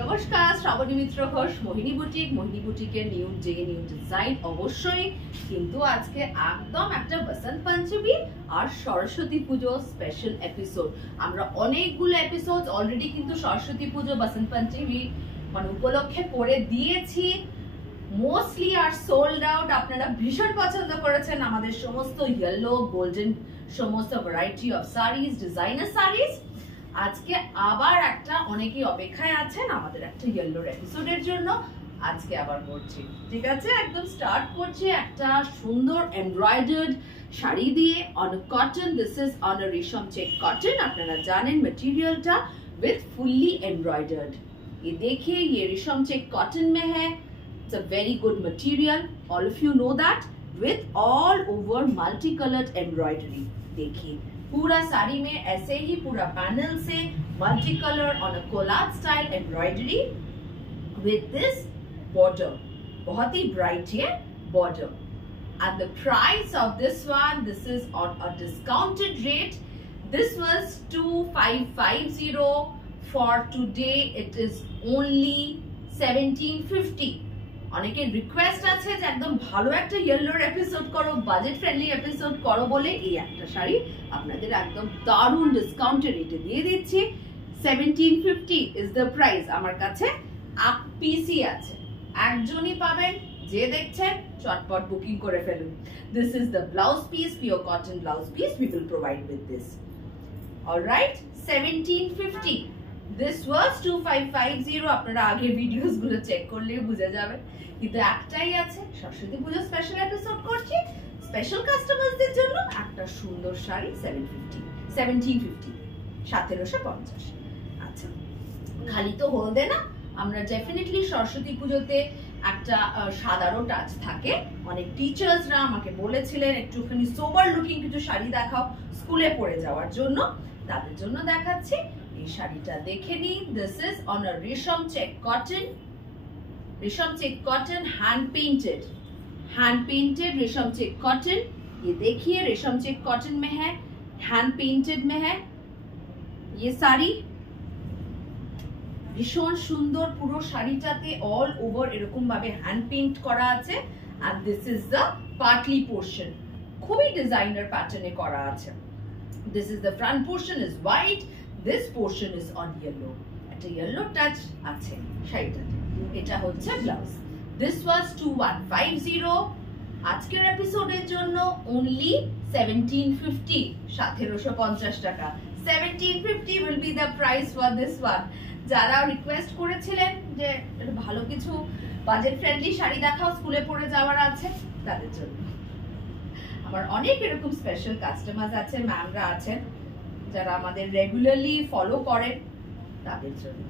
নমস্কার, শ্রাবণী মিত্র ঘোষ, মোহিনী বুটিকের new design অবশ্যই। কিন্তু আজকে একদম একটা বসন্ত পঞ্চমী আর সরস্বতী পুজো স্পেশাল এপিসোড। আমরা অনেকগুলো এপিসোড অলরেডি কিন্তু সরস্বতী পুজো বসন্ত পঞ্চমী মানে উপলক্ষে করে দিয়েছি। Mostly are sold out. আপনারা ভীষণ পছন্দ করেছেন আমাদের সমস্ত ইয়েলো গোল্ডেন সমস্ত variety of series, designer series. আজকে আবার একটা অনেকেই অপেক্ষায় আছেন আমাদের একটা ইয়েলোর এপিসোডের জন্য। আজকে আবার করছি, ঠিক আছে? একদম স্টার্ট করছি একটা সুন্দর এমব্রয়ডার্ড শাড়ি দিয়ে on cotton. This is on a রেশম চেক कॉटन। আপনারা জানেন मटेरियलটা विद फुल्ली एम्ब्रॉयडर्ड। ये देखिए, ये रेशम चेक कॉटन में है। It's a very good material, all of you know that, with all over multi coloured embroidery. देखिए पूरा साड़ी में ऐसे ही पूरा पैनल से multi colour on a collage style embroidery with this border. बहुत ही ब्राइट ये border. And the price of this one, this is on a discounted rate. This was 2550. For today it is only 1750. অনেকের request আছে যে একদম ভালো একটা ইয়েলোর episode করো, budget friendly episode করো বলে এই একটা শাড়ি আপনাদের একদম দারুণ ডিসকাউন্টেড রেটে দিয়ে দিচ্ছি। 1750 ইজ দ্য প্রাইস। আমার কাছে এক পিসই আছে, একজনই পাবেন। যে দেখছেন চটপট বুকিং করে ফেলুন। This is the blouse piece, pure cotton blouse piece we will provide with this. Alright, 1750। This was 2550। আপনারা আগের ভিডিওস গুলো চেক করলেই বুঝে যাবেন। কিন্তু একটাই আছে, সরস্বতী পুজো স্পেশাল এপিসোড করছি স্পেশাল কাস্টমারদের জন্য একটা সুন্দর শাড়ি 1750 1750। আচ্ছা, খালি তো হলদে না, আমরা ডেফিনেটলি সরস্বতী পুজোতে একটা সাদারও টাচ থাকে। অনেক টিচার্সরা আমাকে বলেছিলেন একটুখানি সোবার লুকিং কিছু শাড়ি দেখাও স্কুলে পরে যাওয়ার জন্য। তাদের জন্য দেখাচ্ছি এই শাড়িটা, দেখে নিন। দিস ইজ অন আ রেশম চেক কটন। रेशम चेक कॉटन हैंड पेंटेड रेशम चेक कॉटन। ये देखिए रेशम चेक कॉटन में है, हैंड पेंटेड में है ये साड़ी। ভীষণ সুন্দর, পুরো শাড়িটাতে অল ওভার এরকম ভাবে হ্যান্ড পেইন্ট করা আছে। আর this is the partly portion, খুবই ডিজাইনার প্যাটার্নে করা আছে। This is the front portion is white, this portion is on yellow. একটা ইয়েলো টাচ আছে শাড়িটাতে। এটা হচ্ছে ব্লাউজ। This was 2150। আজকের এপিসোডের জন্য অনলি 1750, 1750 টাকা। 1750 will be the price for this one। যারা রিকোয়েস্ট করেছিলেন যে ভালো কিছু বাজেট ফ্রেন্ডলি শাড়ি দেখাও স্কুলে পরে যাওয়ার আছে, তাদের জন্য। আমার অনেক এরকম স্পেশাল কাস্টমার আছে, ম্যামরা আছেন যারা আমাদের রেগুলারলি ফলো করেন, তাদের জন্য।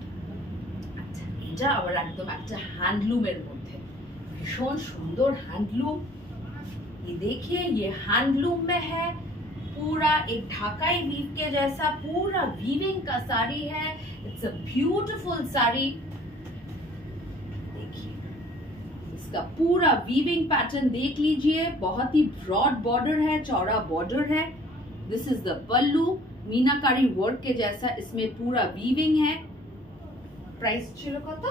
আচ্ছা, এটা আবার একদম একটা হ্যান্ডলুমের মধ্যে, ভীষণ সুন্দর হ্যান্ডলুম। ये देखिए, ये हैंडलूम में है। पूरा एक ढाकाई वीव के जैसा पूरा वीविंग का साड़ी है। It's a beautiful sari. देखिए इसका पूरा वीविंग पैटर्न देख लीजिए, बहुत ही ब्रॉड बॉर्डर है, चौड़ा बॉर्डर है। This is the pallu, meenakari work के जैसा इसमें पूरा वीविंग है। प्राइस ছিল কত?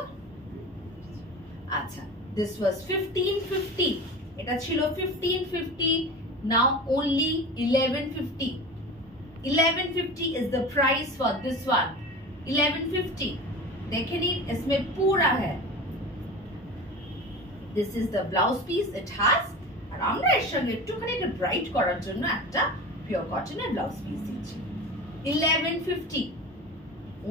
আচ্ছা, this was 1550। এটা ছিল 1550, now only 1150। 1150 is the price for this one। 1150 देखें नी, इसमें पूरा है। This is the blouse piece it has। আর আমরা এর সঙ্গে একটুখানি এটা ব্রাইট করার জন্য একটা পিওর কটনের ব্লাউজ পিস দিচ্ছি। 1150,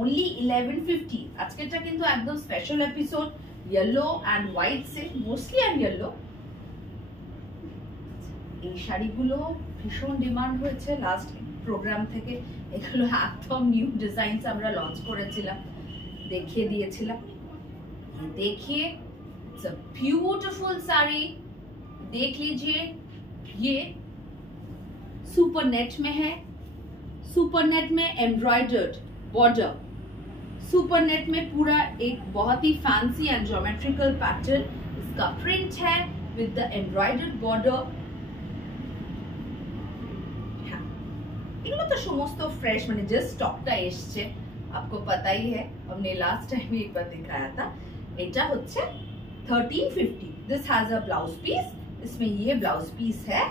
only 1150। আজকেরটা কিন্তু একদম special episode, yellow and white say mostly and yellow. এই শাড়িগুলো ভীষণ ডিমান্ড হয়েছে লাস্ট প্রোগ্রাম থেকে। এগুলো একদম নিউ ডিজাইনস আমরা লঞ্চ করেছিলাম, দেখিয়ে দিয়েছিলাম। देखिए, इट्स अ ब्यूटीफुल साड़ी। देख लीजिए, ये सुपर नेट में है। सुपर नेट में एम्ब्रॉयडर्ड बॉर्डर, सुपर नेट में पूरा एक बहुत ही फैंसी एंड ज्योमेट्रिकल पैटर्न इसका प्रिंट है विद द एम्ब्रॉयडर्ड बॉर्डर। এগুলো তো সমস্ত ফ্রেশ, মানে জাস্ট স্টকটা এসছে, आपको पता ही है। हमने लास्ट टाइम एक बार दिखाया था। এটা হচ্ছে 1350। This has a blouse piece, इसमें ये blouse piece है,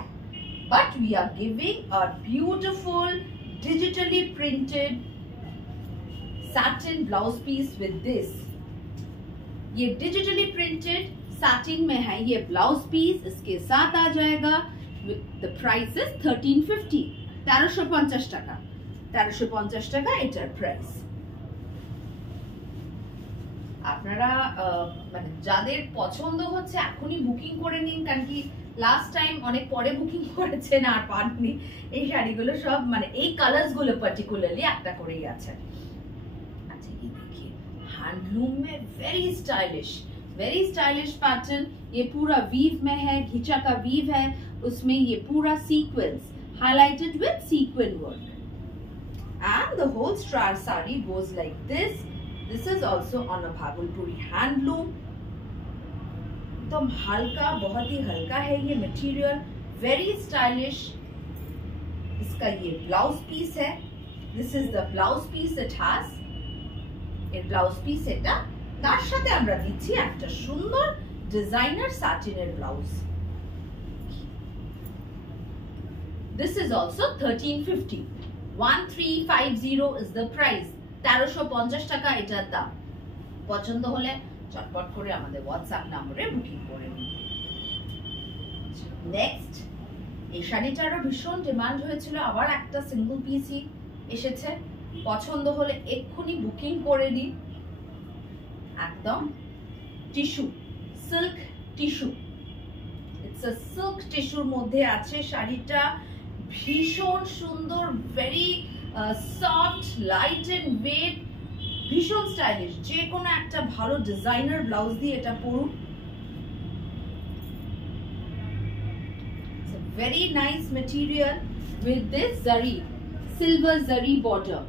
but we are giving a beautiful digitally printed satin blouse piece with this। ये digitally printed satin में है ये blouse piece, इसके साथ आ जाएगा। The price is 1350, 1350 টাকা, 1350 টাকা এটার প্রাইস। আপনারা মানে যাদের পছন্দ হচ্ছে এখনই বুকিং করে নিন, কারণ কি লাস্ট টাইম অনেক পরে বুকিং করেছেন আর পাননি। এই শাড়িগুলো সব মানে এই কালার্স গুলো পার্টিকুলারলি একটা করেই আছে। আচ্ছা ये देखिए हैंडलूम में वेरी स्टाइलिश पैटर्न। ये पूरा वीव में है, घिचा का वीव है, उसमें ये पूरा sequence highlighted with sequence work, and the whole sari goes like this. This is also on a Bhagalpuri handloom। एकदम हल्का, बहुत ही हल्का है ये मटेरियल, वेरी स्टाइलिश। इसका ये ब्लाउज पीस है, this is the blouse piece it has. এই ব্লাউজ পিস এটা, তার সাথে আমরা দিচ্ছি একটা সুন্দর ডিজাইনার স্যাটিনের blouse. This is also 1350, 1350 is the price। 1350 টাকা এটার দাম। পছন্দ হলে চটপট করে আমাদের হোয়াটসঅ্যাপ নম্বরে বুকিং করে নিন। নেক্সট, এই শাড়িটারও ভীষণ ডিমান্ড হয়েছিল, আবার একটা সিঙ্গেল পিসই এসেছে। পছন্দ হলে এক্ষুনি বুকিং করে নিন। একদম tissue, silk tissue, it's a silk টিস্যুর মধ্যে আছে শাড়িটা। ভীষণ সুন্দর, very soft, light and weight, ভীষণ স্টাইলিশ। যে কোনো একটা ভালো ডিজাইনার ব্লাউজ দিয়ে এটা পরুন। very nice material with this zari, silver zari border।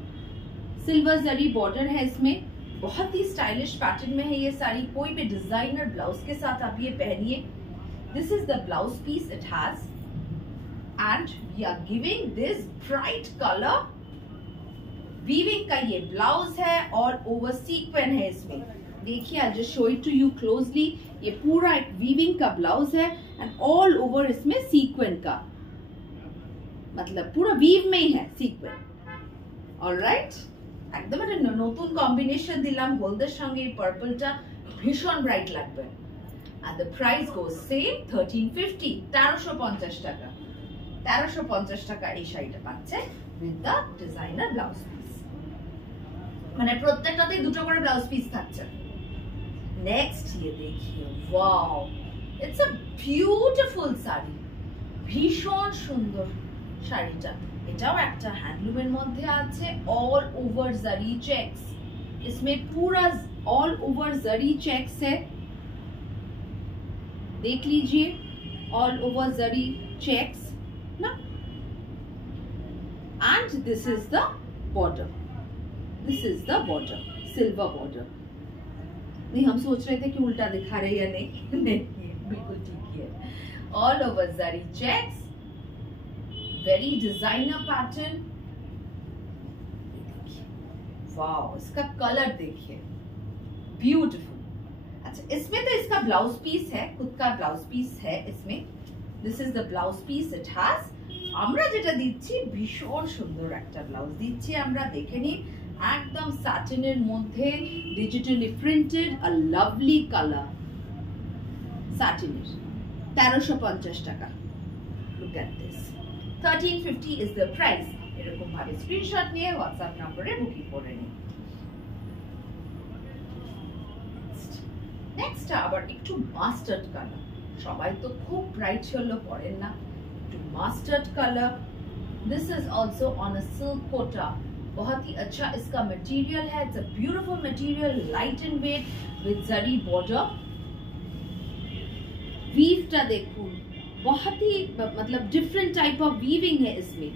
Silver zari border है इसमें, बहुत ही स्टाइलिश पैटर्न में है ये साड़ी। कोई भी डिजाइनर ब्लाउज के साथ आप ये पहनिए। This is the blouse piece it has, and we are giving this bright colour. Weaving का ये ब्लाउज है और ओवर सीक्वेंस है इसमें। देखिए I just show it to you closely. ये पूरा एक वीविंग का ब्लाउज है एंड ऑल ओवर इसमें सीक्वेंस का, मतलब पूरा वीव में ही है सीक्वेंस। ऑलराइट, একদম একটা নতুন কম্বিনেশন দিলাম হলদের সঙ্গে। এই পার্পলটা ভীষণ ব্রাইট লাগবে। Are the price goes same 1350, 1350 টাকা। 1350 টাকা এই শাড়িটা পাচ্ছে with the designer blouse piece. মানে প্রত্যেকটাতেই দুটো করে ব্লাউজ পিস থাকছে। নেক্সট ये देखिए, wow, it's a beautiful sari, ভীষণ সুন্দর শাড়িটা। এটাও একটা হ্যান্ডলুমের মধ্যে আছে, ऑल ओवर जरी चेक्स। इसमें पूरा ऑल ओवर जरी चेक्स है, देख लीजिए, ऑल ओवर जरी चेक्स ना। And this is the border, this is the border, silver border. नहीं, हम सोच रहे थे कि उल्टा दिखा रहे या नहीं, बिल्कुल ठीक है। All over zari checks, very designer pattern. Wow, इसका कलर देखिए, ब्यूटीफुल। अच्छा, इसमें तो इसका ब्लाउज पीस है, खुद का ब्लाउज पीस है इसमें। This is the blouse piece it has. আমরা যেটা দিচ্ছি ভীষণ সুন্দর একটা ব্লাউজ দিচ্ছি আমরা, দেখে নিন। একদম স্যাটিনের মধ্যে digitally printed, a lovely colour স্যাটিনের। 1350 টাকা। Look at this, 1350 is the price। এরকম ভাবে স্ক্রিনশট নিয়ে হোয়াটসঅ্যাপ নম্বরে বুকিং করে নিন। নেক্সট আবার একটু মাস্টার্ড কালার। সবাই তো খুব ব্রাইট হলো পরেন না, একটু mustard colour. This is also on a silk Kota. बहुत ही अच्छा इसका मटेरियल है, it's a beautiful material, light and weight with zari border. वीवटा देखो, बहुत ही मतलब डिफरेंट टाइप ऑफ वीविंग है इसमें।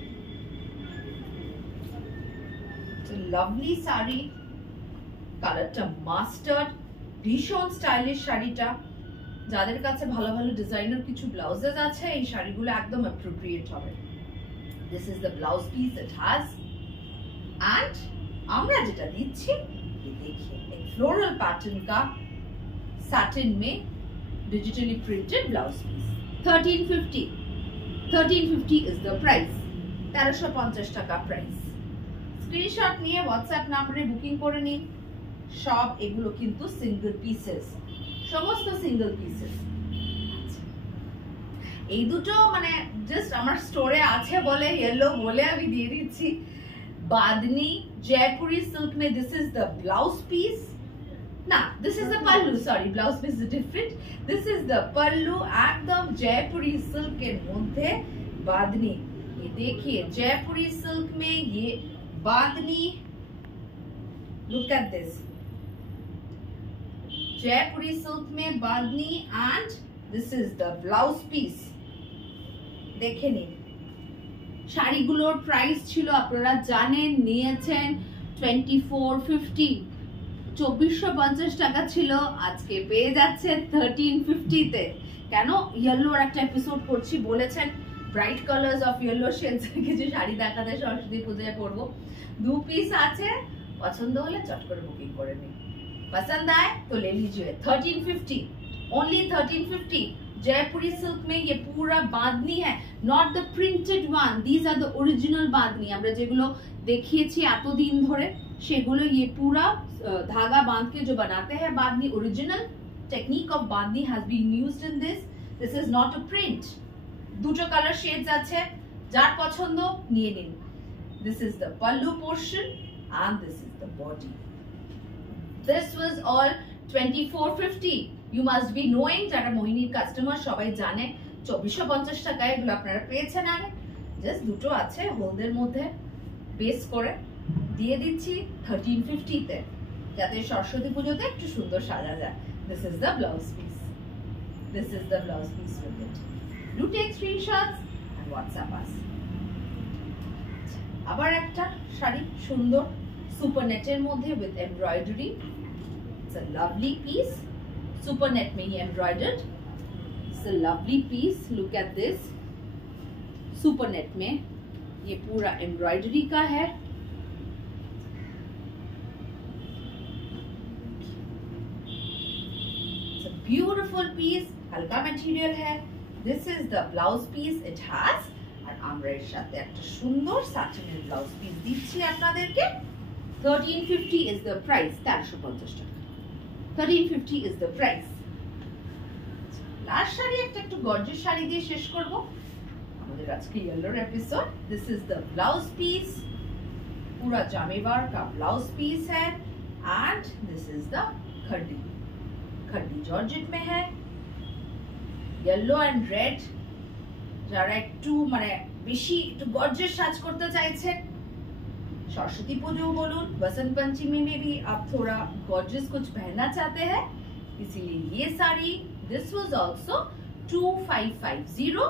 लवली साड़ी, কালারটা মাস্টার্ড, ভীষণ স্টাইলিশ শাড়িটা। যাদের কাছে ভালো ভালো ডিজাইনার কিছু ব্লাউজেস আছে, এই শাড়িগুলো একদম অ্যাপ্রোপ্রিয়েট হবে। This is the blouse piece it has, and আমরা যেটা দিচ্ছি देखिए एक फ्लोरल पैटर्न का सैटिन में digitally printed blouse piece 1350 is the price 1350 টাকা প্রাইস স্ক্রিনশট নিয়ে হোয়াটসঅ্যাপ নম্বরে বুকিং করে নিন সব এগুলো কিন্তু সিঙ্গেল পিসেস সমস্ত সিঙ্গেল পিসেস এই দুটো মানে জাস্ট আমার স্টোরে আছে বলে ইয়েলো বলে আমি দিয়ে দিচ্ছি বাদনি জয়পুরি সিল্ক মে this is the blouse piece না this is the pallu sorry blouse piece is different this is the pallu একদম জয়পুরি সিল্ক এর মধ্যে বাদনি ये देखिए जयपुरी सिल्क में ये bandhani look at this Jaipuri silk में bandhani and this is the blouse piece देखे नहीं শাড়িগুলোর প্রাইস ছিল আপনারা জানেন নিয়েছেন 2450 2450 টাকা ছিল আজকে পেয়ে যাচ্ছে 1350 তে কেন ইয়েলোর একটা এপিসোড করছি বলেছেন bright colours of yellow shades কিছু শাড়ি দেখাতে সরস্বতী পূজায় পরবো দু পিস আছে পছন্দ হলে চট করে বুকিং করে নিন पसंद आए तो ले लीजिए 1350 ओनली 1350 जयपुरी सिल्क में ये पूरा बांधनी है not the printed one these are the original bandhani আমরা যেগুলো দেখিয়েছি এতদিন ধরে সেগুলো ये पूरा धागा बांध के जो बनाते हैं bandhani original technique of bandhani has been used in this is not a print দুটো কালার শেডস আছে যার পছন্দ নিয়ে নিন this is the pallu portion and this is the body this was all 2450 you must be knowing যারা মোহিনীর কাস্টমার সবাই জানে 2450 টাকায় এগুলো আপনারা পেয়েছেন আগে জাস্ট দুটো আছে হোলদের মধ্যে বেস করে দিয়ে দিচ্ছি 1350 তে যাতে সরস্বতী পুজোতে একটু সুন্দর সাজা যায় this is the blouse piece this is the blouse piece with it Do take screenshots and WhatsApp us. আবার একটা শাড়ি সুন্দর সুপার নেটের মধ্যে with embroidery. It's a lovely piece. Super net में ही embroidered. It's a lovely piece. Look at this. Super net में ये पूरा embroidery का है. It's a beautiful piece. हल्का material है. This is the blouse piece it has and আমরা এর সাথে একটা সুন্দর সাটিনের ব্লাউজ পিস দিচ্ছি আপনাদেরকে 1350 is the price 1350 টাকা 1350 is the price last sari একটু গর্জিয়াস শাড়ি দিয়ে শেষ করব আমাদের আজকে ইয়েলোর episode this is the blouse piece पूरा जामेवार का ब्लाउज पीस है and this is the khaddi georgette में है येलो एंड रेड যারা একটু মানে বেশি একটু গর্জিয়াস সাজ করতে চাইছেন सरस्वती पूजा बोलूं बसंत पंचमी में भी आप थोड़ा गॉर्जियस कुछ पहनना चाहते हैं इसीलिए ये sari this was also 2550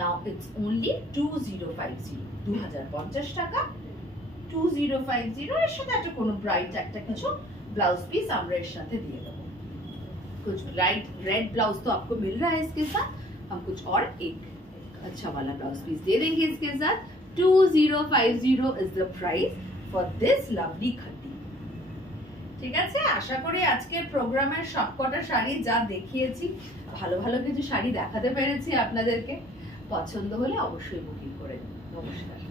now it's only 2050 2050 টাকা 2050 এর সাথে একটা কোনো ব্রাইট একটা কিছু ব্লাউজ পিস আমরা এর সাথে দিয়ে দেব कुछ ब्राइट रेड ब्लाउज तो आपको मिल रहा है इसके साथ हम कुछ और एक अच्छा वाला ब्लाउज पीस दे देंगे इसके साथ 2050 is the price for this lovely khatti ঠিক আছে আশা করি আজকের প্রোগ্রামের সবকটা শাড়ি যা দেখিয়েছি ভালো ভালো কিছু শাড়ি দেখাতে পেরেছি আপনাদেরকে পছন্দ হলে অবশ্যই বুকিং করে নিন নমস্কার